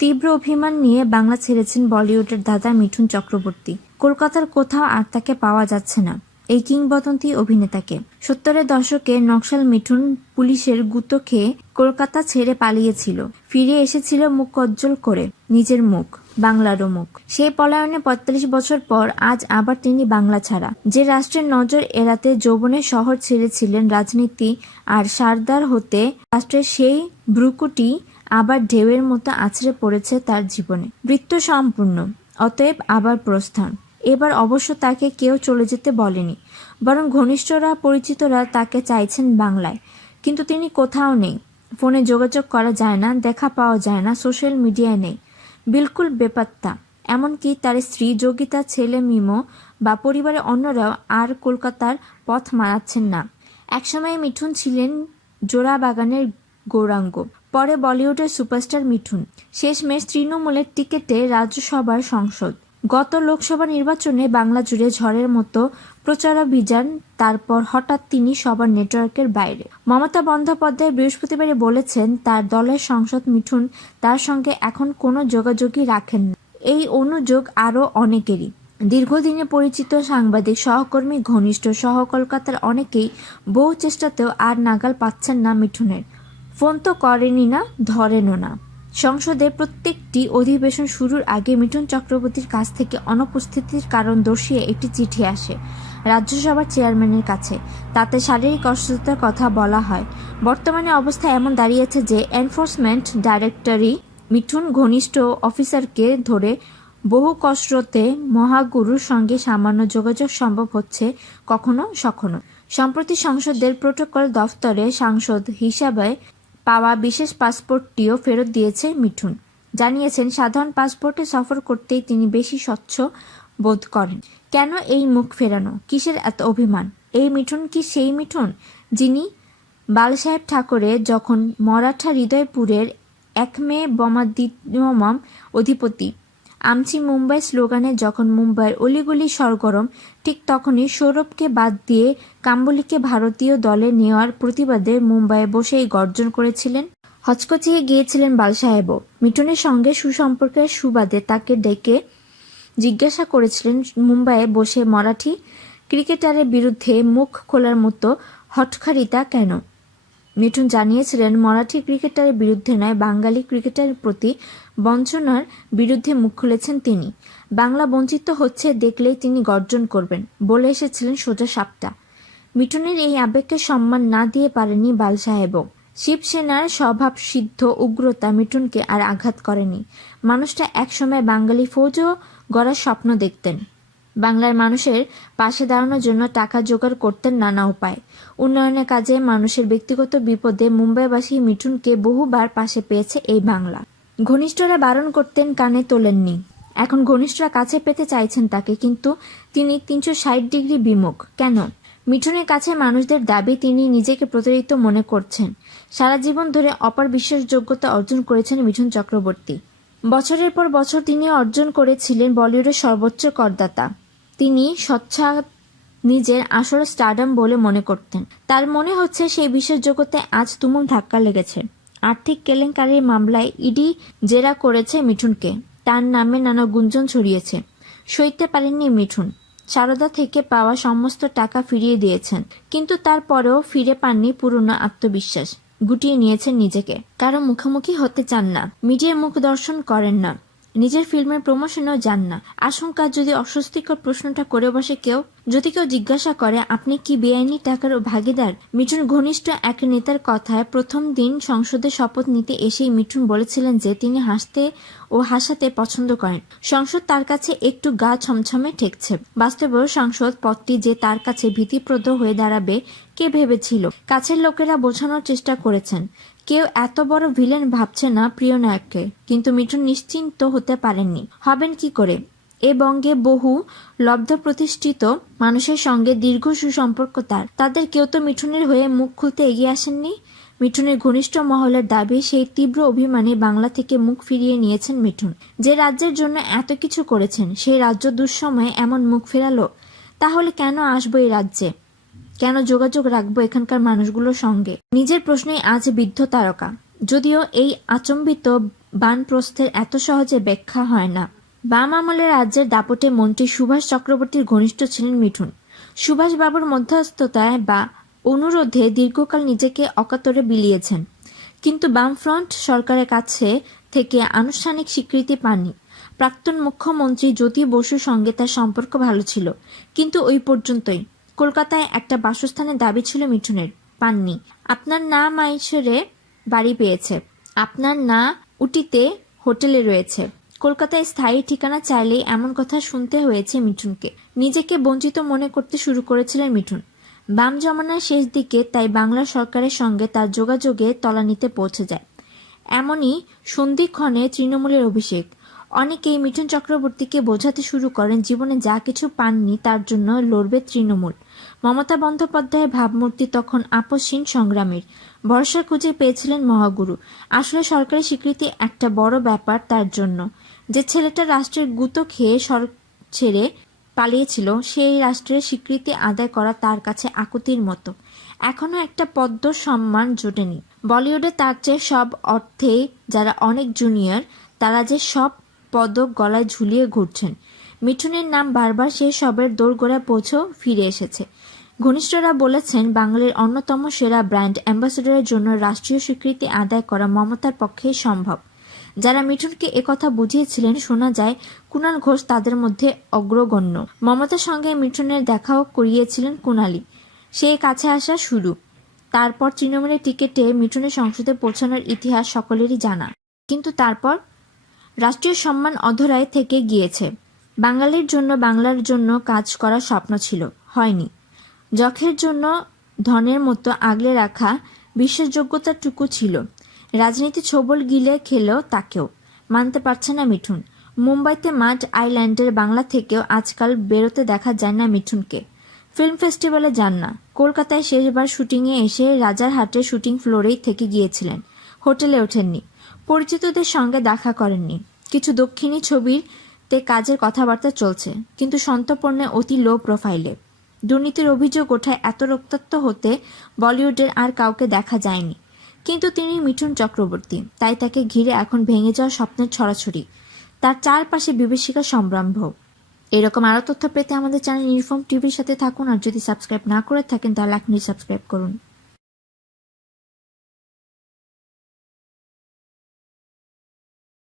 তীব্র অভিমান নিয়ে বাংলা ছেড়েছেন বলিউডের দাদা মিঠুন চক্রবর্তী। কলকাতার কোথাও আর তাকে পাওয়া যাচ্ছে না, এই কিংবদন্তি অভিনেতাকে। সত্তরের দশকে নকশাল মিঠুন পুলিশের গুতো খেয়ে কলকাতা ছেড়ে পালিয়েছিল। ফিরে এসেছিল মুখ কজ্জ্বল করে, নিজের মুখ, বাংলারও মুখ। সেই পলায়নে পঁয়তাল্লিশ বছর পর আজ আবার তিনি বাংলা ছাড়া। যে রাষ্ট্রের নজর এড়াতে যৌবনের শহর ছেড়েছিলেন রাজনীতি আর সারদার হতে রাষ্ট্রের সেই ব্রুকুটি আবার ঢেউয়ের মতো আছড়ে পড়েছে তার জীবনে। বৃত্ত সম্পূর্ণ, অতএব আবার প্রস্থান। এবার অবশ্য তাকে কেউ চলে যেতে বলেনি, বরং ঘনিষ্ঠরা, পরিচিতরা তাকে চাইছেন বাংলায়। কিন্তু তিনি কোথাও নেই, ফোনে যোগাযোগ করা যায় না, দেখা পাওয়া যায় না, সোশ্যাল মিডিয়ায় নেই। বিলকুল বেপাত্তা, এমনকি তার স্ত্রী যোগিতা, ছেলে মিমো বা পরিবারের অন্যরাও আর কলকাতার পথ মারাচ্ছেন না। একসময় মিঠুন ছিলেন জোড়া বাগানের গৌরাঙ্গ। পরে বলিউডের সুপারস্টার মিঠুন। শেষমেশ তৃণমূলের টিকেটে রাজ্যসভার সংসদ। গত লোকসভা নির্বাচনে বাংলা জুড়ে ঝড়ের মতো প্রচারাভিযান, তারপর হঠাৎ তিনি সবার নেটওয়ার্কের বাইরে। মমতা বন্দ্যোপাধ্যায় বৃহস্পতিবারে বলেছেন, তার দলের সংসদ মিঠুন তার সঙ্গে এখন কোনো যোগাযোগই রাখেন না। এই অনুযোগ আরও অনেকেরই। দীর্ঘদিনে পরিচিত সাংবাদিক, সহকর্মী, ঘনিষ্ঠ সহ কলকাতার অনেকেই বহু চেষ্টাতেও আর নাগাল পাচ্ছেন না মিঠুনের। ফোন তো করেনি না, ধরেনও না। সংসদের প্রত্যেকটি অধিবেশন শুরুর আগে মিঠুন চক্রবর্তীর কাছ থেকে অনুপস্থিতির কারণ দর্শিয়ে একটি চিঠি আসে রাজ্যসভার চেয়ারম্যানের কাছে। তাতে শারীরিক অসুস্থতার কথা বলা হয়। বর্তমানে অবস্থা এমন দাঁড়িয়েছে যে এনফোর্সমেন্ট ডাইরেক্টরি মিঠুন ঘনিষ্ঠ অফিসারকে ধরে বহু কসরতে মহাগুরুর সঙ্গে সামান্য যোগাযোগ সম্ভব হচ্ছে কখনো সখনো। সম্প্রতি সংসদের প্রোটোকল দফতরে সাংসদ হিসাবে পাওয়া বিশেষ পাসপোর্টটিও ফেরত দিয়েছে মিঠুন। জানিয়েছেন, সাধারণ পাসপোর্টে সফর করতেই তিনি বেশি স্বচ্ছ বোধ করেন। কেন এই মুখ ফেরানো? কিসের এত অভিমান? এই মিঠুন কি সেই মিঠুন যিনি বালসাহেব ঠাকুরে যখন মরাঠা হৃদয়পুরের এক মেয়ে বোমাদ্দিমম অধিপতি আমছি মুম্বাই স্লোগানে যখন মুম্বাইয়ের অলিগলি সরগরম, ঠিক তখনই সৌরভকে বাদ দিয়ে কাম্বলিকে ভারতীয় দলে নেওয়ার প্রতিবাদে মুম্বাইয়ে বসেই গর্জন করেছিলেন। হচকচিয়ে গিয়েছিলেন বালসাহেবও মিটনের সঙ্গে সুসম্পর্কের সুবাদে তাকে ডেকে জিজ্ঞাসা করেছিলেন মুম্বাইয়ে বসে মারাঠি ক্রিকেটারের বিরুদ্ধে মুখ খোলার মতো হটখারিতা কেন? মিঠুন জানিয়েছিলেন, মারাঠি ক্রিকেটারের বিরুদ্ধে নয়, বাঙালি ক্রিকেটারের প্রতি বঞ্চনার বিরুদ্ধে মুখ খুলেছেন তিনি। বাংলা বঞ্চিত হচ্ছে দেখলেই তিনি গর্জন করবেন, বলে এসেছিলেন সোজা সাপটা। মিঠুনের এই আবেগকে সম্মান না দিয়ে পারেনি বাল সাহেবও। শিবসেনার স্বভাব সিদ্ধ, উগ্রতা মিঠুনকে আর আঘাত করেনি। মানুষটা একসময় বাঙালি ফৌজও গড়ার স্বপ্ন দেখতেন। বাংলার মানুষের পাশে দাঁড়ানোর জন্য টাকা জোগাড় করতেন নানা উপায়। উন্নয়নের কাজে মানুষের ব্যক্তিগত বিপদে মুম্বাইবাসী মিঠুনকে বহুবার পাশে পেয়েছে এই বাংলা। ঘনিষ্ঠরা বারণ করতেন, কানে তোলেননি। এখন ঘনিষ্ঠরা কাছে পেতে চাইছেন তাকে, কিন্তু তিনি তিনশো ষাট ডিগ্রি বিমুখ। কেন? মিঠুনের কাছে মানুষদের দাবি তিনি নিজেকে প্রতারিত মনে করছেন। সারা জীবন ধরে অপার বিশ্বাসযোগ্যতা অর্জন করেছেন মিঠুন চক্রবর্তী। বছরের পর বছর তিনি অর্জন করেছিলেন বলিউডের সর্বোচ্চ করদাতা। তিনি স্বচ্ছা নিজের আসল স্টারডাম বলে মনে করতেন। তার মনে হচ্ছে সেই বিশ্বাসযোগ্যতায় আজ তুমুল ধাক্কা লেগেছে। আর্থিক কেলেঙ্কারির মামলায় ইডি জেরা করেছে মিঠুনকে। তার নামে নানা গুঞ্জন ছড়িয়েছে। সইতে পারেননি মিঠুন। সারদা থেকে পাওয়া সমস্ত টাকা ফিরিয়ে দিয়েছেন। কিন্তু তারপরেও ফিরে পাননি পুরনো আত্মবিশ্বাস। গুটিয়ে নিয়েছেন নিজেকে। কারও মুখোমুখি হতে চান না। মিডিয়ার মুখ দর্শন করেন না। নিজের ফিল্মের প্রমোশনেও যান না। আশঙ্কা, যদি অস্বস্তিকর প্রশ্নটা করে বসে কেউ, যদি কেউ জিজ্ঞাসা করে, আপনি কি বেআইনি টাকার ও ভাগিদার? মিঠুন ঘনিষ্ঠ এক নেতার কথায় প্রথম দিন সংসদে শপথ নিতে এসেই মিঠুন বলেছিলেন যে তিনি হাসতে ও হাসাতে পছন্দ করেন। সংসদ তার কাছে একটু গা ছমছমে ঠেকছে। বাস্তবেও সংসদ পদটি যে তার কাছে ভীতিপ্রদ হয়ে দাঁড়াবে, কে ভেবেছিল? কাছের লোকেরা বোঝানোর চেষ্টা করেছেন। কেউ এত বড় ভিলেন ভাবছে না প্রিয় নায়ককে কিন্তু মিঠুন নিশ্চিন্ত হতে পারেননি। হবেন কি করে? এ বঙ্গে বহু লব্ধ প্রতিষ্ঠিত মানুষের সঙ্গে দীর্ঘ সুসম্পর্ক তার। তাদের কেউ তো মিঠুনের হয়ে মুখ খুলতে এগিয়ে আসেননি? মিঠুনের ঘনিষ্ঠ মহলের দাবি, সেই তীব্র অভিমানে বাংলা থেকে মুখ ফিরিয়ে নিয়েছেন মিঠুন। যে রাজ্যের জন্য এত কিছু করেছেন, সেই রাজ্য দুঃসময়ে এমন মুখ ফেরালো। তাহলে কেন আসব এই রাজ্যে? কেন যোগাযোগ রাখব এখানকার মানুষগুলোর সঙ্গে? নিজের প্রশ্নেই আজ বিদ্ধ তারকা। যদিও এই আচম্বিত বানপ্রস্থের এত সহজে ব্যাখ্যা হয় না। বাম আমলের রাজ্যের দাপটে মন্ত্রী সুভাষ চক্রবর্তীর ঘনিষ্ঠ ছিলেন মিঠুন। সুভাষ বাবুর মধ্যস্থতায় বা অনুরোধে দীর্ঘকাল নিজেকে অকাতরে বিলিয়েছেন। কিন্তু বামফ্রন্ট সরকারের কাছে থেকে আনুষ্ঠানিক স্বীকৃতি পাননি। প্রাক্তন মুখ্যমন্ত্রী জ্যোতি বসুর সঙ্গে তার সম্পর্ক ভালো ছিল। কিন্তু ওই পর্যন্তই। কলকাতায় একটা বাসস্থানের দাবি ছিল মিঠুনের, পাননি। আপনার না মাইশরে বাড়ি পেয়েছে। আপনার না উটিতে হোটেলে রয়েছে। কলকাতায় স্থায়ী ঠিকানা চাইলেই এমন কথা শুনতে হয়েছে মিঠুনকে। নিজেকে বঞ্চিত মনে করতে শুরু করেছিলেন মিঠুন। বাম জমানার শেষ দিকে তাই বাংলা সরকারের সঙ্গে তার যোগাযোগে তলানিতে পৌঁছে যায়। এমনই সন্ধিক্ষণে তৃণমূলের অভিষেক। অনেকেই মিঠুন চক্রবর্তীকে বোঝাতে শুরু করেন জীবনে যা কিছু পাননি তার জন্য লড়বে তৃণমূল। মমতা বন্দ্যোপাধ্যায়ের ভাবমূর্তি তখন আপসহীন সংগ্রামের। ভরসা খুঁজে পেয়েছিলেন মহাগুরু। আসলে সরকারি স্বীকৃতি একটা বড় ব্যাপার তার জন্য। যে ছেলেটা রাষ্ট্রের গুতো খেয়ে সর ছেড়ে পালিয়েছিল, সেই রাষ্ট্রের স্বীকৃতি আদায় করা তার কাছে আকুতির মতো। এখনও একটা পদ্ম সম্মান জোটেনি। বলিউডে তার চেয়ে সব অর্থেই যারা অনেক জুনিয়র, তারা যে সব পদক গলায় ঝুলিয়ে ঘুরছেন। মিঠুনের নাম বারবার সেই সবের দোরগোড়ায় পৌঁছেও ফিরে এসেছে। ঘনিষ্ঠরা বলেছেন, বাঙালির অন্যতম সেরা ব্র্যান্ড অ্যাম্বাসেডরের জন্য রাষ্ট্রীয় স্বীকৃতি আদায় করা মমতার পক্ষেই সম্ভব। যারা মিঠুনকে একথা বুঝিয়েছিলেন, শোনা যায় কুণাল ঘোষ তাদের মধ্যে অগ্রগণ্য। মমতার সঙ্গে মিঠুনের দেখাও করিয়েছিলেন কুণালী সে কাছে আসা শুরু। তারপর তৃণমূলের টিকিটে মিঠুনের সংসদে পৌঁছানোর ইতিহাস সকলেরই জানা। কিন্তু তারপর রাষ্ট্রীয় সম্মান অধরায় থেকে গিয়েছে। বাঙালির জন্য বাংলার জন্য কাজ করার স্বপ্ন ছিল, হয়নি। যখের জন্য ধনের মতো আগলে রাখা বিশ্বাসযোগ্যতাটুকু ছিল। রাজনীতি ছবল গিলে খেলেও তাকেও। মানতে পারছে না মিঠুন। মুম্বাইতে মাঠ আইল্যান্ডের বাংলা থেকেও আজকাল বেরোতে দেখা যায় না মিঠুনকে। ফিল্ম ফেস্টিভ্যালে যান না। কলকাতায় শেষবার শুটিংয়ে এসে রাজারহাটের শুটিং ফ্লোরেই থেকে গিয়েছিলেন। হোটেলে ওঠেননি। পরিচিতদের সঙ্গে দেখা করেননি। কিছু দক্ষিণী ছবির তে কাজের কথাবার্তা চলছে, কিন্তু সন্তপর্ণে অতি লো প্রোফাইলে। দুর্নীতির অভিযোগ ওঠায় এত রক্তাক্ত হতে বলিউডের আর কাউকে দেখা যায়নি। কিন্তু তিনি মিঠুন চক্রবর্তী, তাই তাকে ঘিরে এখন ভেঙে যাওয়া স্বপ্নের ছড়াছড়ি। তার চারপাশে বিভীষিকা সম্ভ্রম্ভ। এরকম আরও তথ্য পেতে আমাদের চ্যানেল ইউনিফর্ম টিভির সাথে থাকুন, আর যদি সাবস্ক্রাইব না করে থাকেন, তাহলে এখনই সাবস্ক্রাইব করুন।